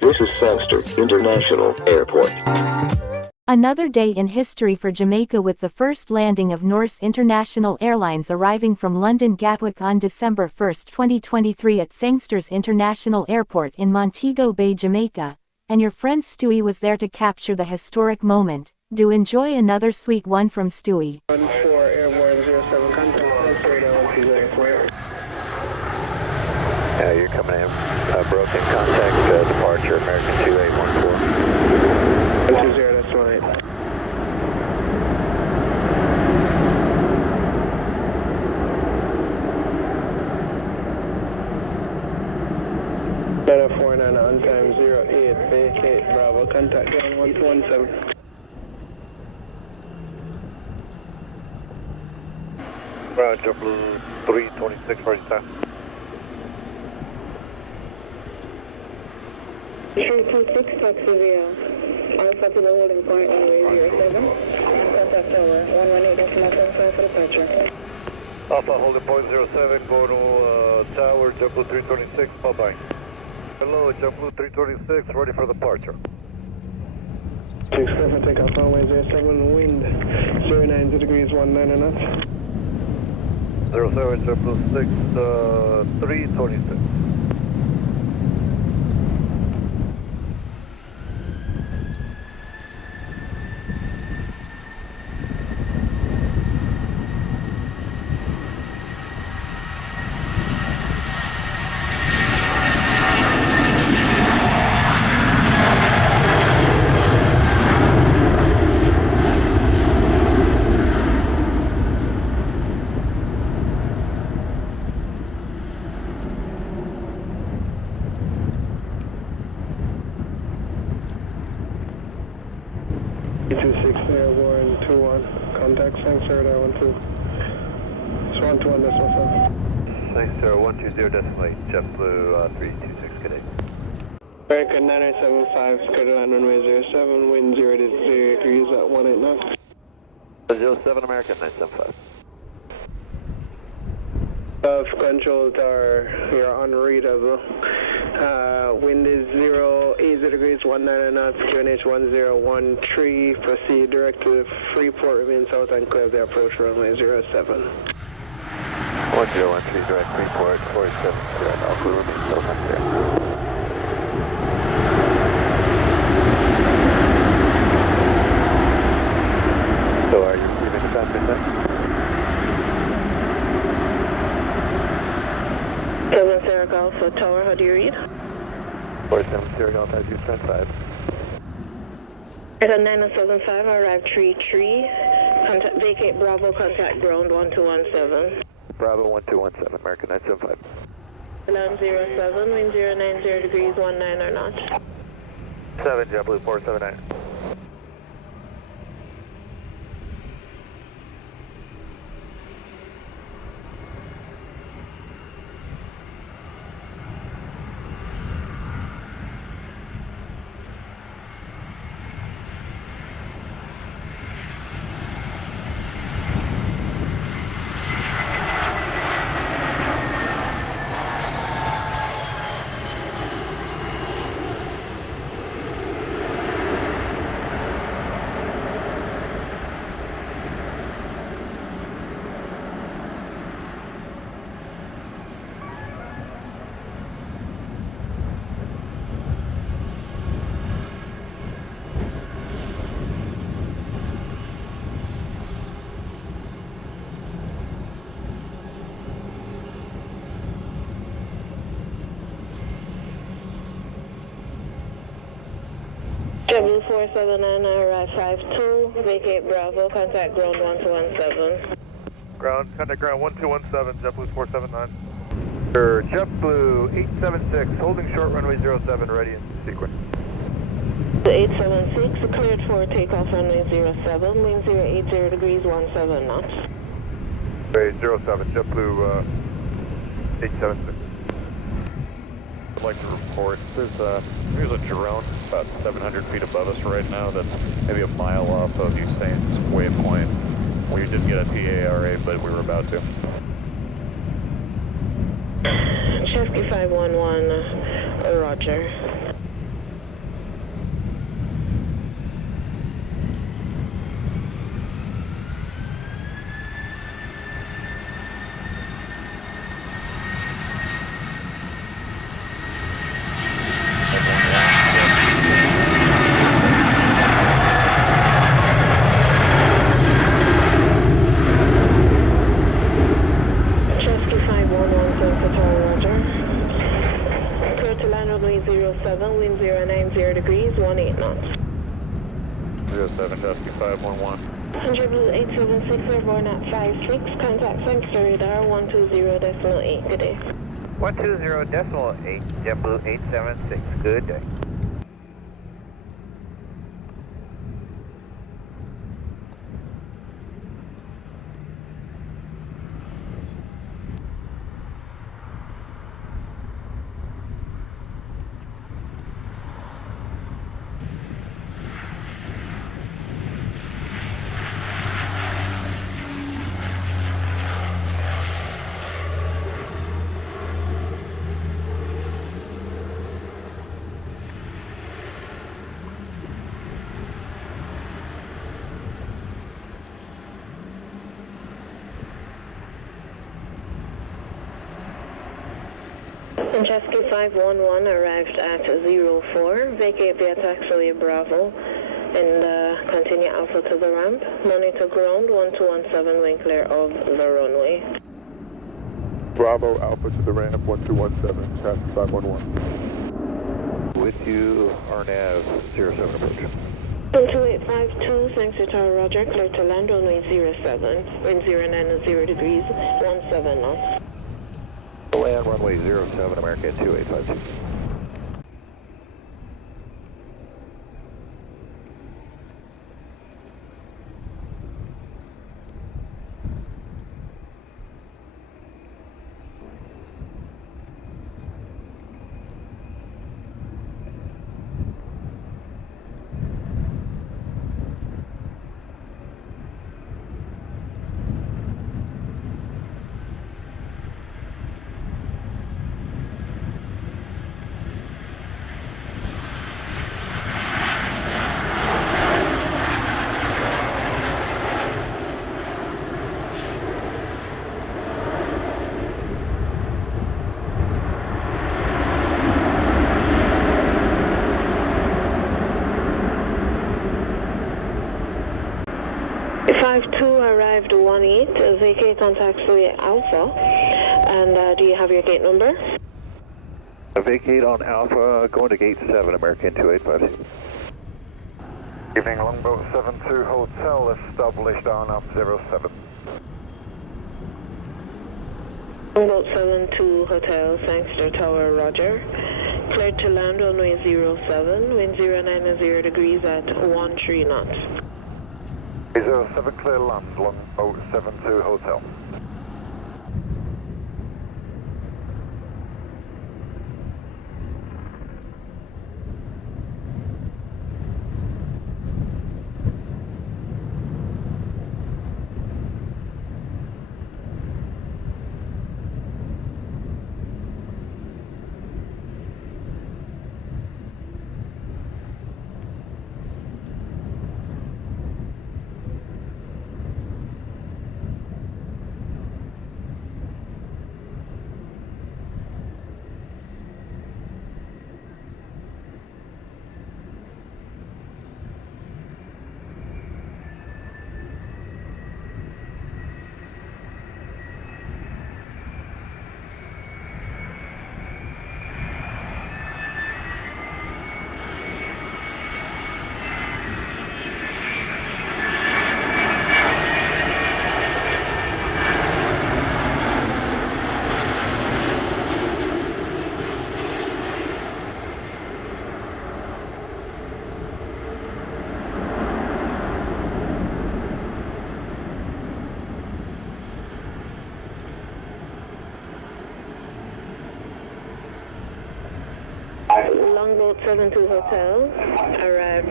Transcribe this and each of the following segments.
This is Sangster International Airport. Another day in history for Jamaica, with the first landing of Norse International Airlines arriving from London Gatwick on December 1, 2023 at Sangsters International Airport in Montego Bay, Jamaica, and your friend Stewie was there to capture the historic moment. Do enjoy another sweet one from Stewie. 14 Airborne 07 contact. Yeah, you're coming in. Broken contact, departure, American 2814. 120, that's right. Data 49 on time 08, vacate Bravo, contact ground 1217. Ground, JetBlue 326, party time. 326, taxi via Alpha to the holding point, runway 07. Contact tower, 118.75 for departure. Alpha holding point 07, go to tower, JetBlue 326, bye-bye. Hello, JetBlue 326, ready for departure. 67, take off runway 07, wind 090 degrees 19 knots. 07, JetBlue 326. Airborne 21, contact Sangster 12. It's 121, this one. Thanks, sir. 120 decimal 8, JetBlue 326, good day. American 9975, scheduled on runway 07, wind 0 to 0 degrees at 18 knots. 07 American 975. Control tower, you're unreadable. Wind is 080 degrees 19 knots, QNH 1013. Proceed direct to Freeport, remain south and clear the approach runway 07. 1013 direct Freeport, 47 Alpha, remain south and clear. So are you receiving the transmit then? 7 Sierra Alpha Tower, how do you read? 47 Sierra Alpha, use trend 5. At 9075, arrive 33. Contact, vacate Bravo, contact ground 1217. Bravo 1217, American 975. Land 07, wind 090 degrees 19 or not. 7, JetBlue 479. JetBlue 479, arrive 52. Vacate Bravo, contact ground 1217. Ground, contact ground 1217, JetBlue 479. JetBlue 876, holding short runway 07, ready in sequence. The 876, cleared for takeoff runway 07, wind 080 degrees 17 knots. 07, JetBlue 876. I'd like to report there's a drone about 700 feet above us right now that's maybe a mile off of Usain's waypoint. We didn't get a PARA, but we were about to. Chesky 511, roger. wind 090 degrees, 18 knots. 07, Husky 511. 100 Blue 876, airborne at 56, contact sangster radar 120.8, good day. 120.8, JetBlue 876, good day. Francesca 511 arrived at 04, vacate via taxiway Bravo, and continue Alpha to the ramp. Monitor ground 1217, wind clear of the runway. Bravo Alpha to the ramp 1217, traffic 511. With you, RNAV 07 approach. 2852, Sangster Tower, Roger, clear to land, runway 07, wind 090 degrees, 17 knots. Land runway 07, American 2852. Arrived 18, vacate on taxiway Alpha, and do you have your gate number? Vacate on Alpha, going to gate 7, American 2852. Evening, Longboat 72 Hotel, established on up 07. Longboat 72 Hotel, Sangster Tower, Roger. Cleared to land runway 07, wind 090 degrees at 13 knots. 07 clear land, Longboat 72 Hotel. Longboat 72 Hotel, arrived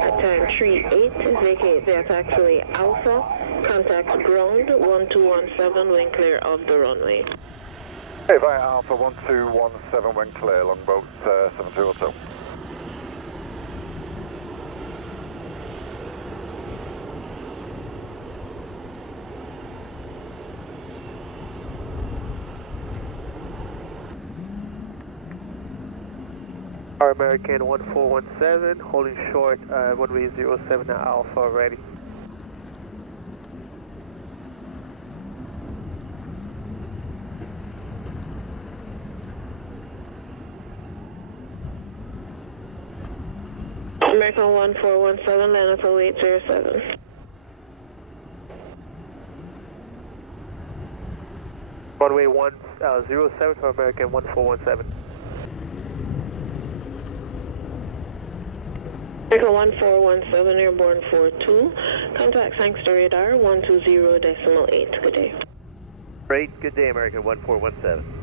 at time 38, vacate via taxiway Alpha, contact ground 1217, wind clear of the runway. Hey, via Alpha 1217, wind clear, Longboat 72 Hotel. American 1417, holding short, runway 07 at Alpha, ready. American 1417, line up 0807. Runway 107 for American 1417. American 1417, airborne 42. Contact Sangster radar 120.8. Good day. Great, good day, American 1417.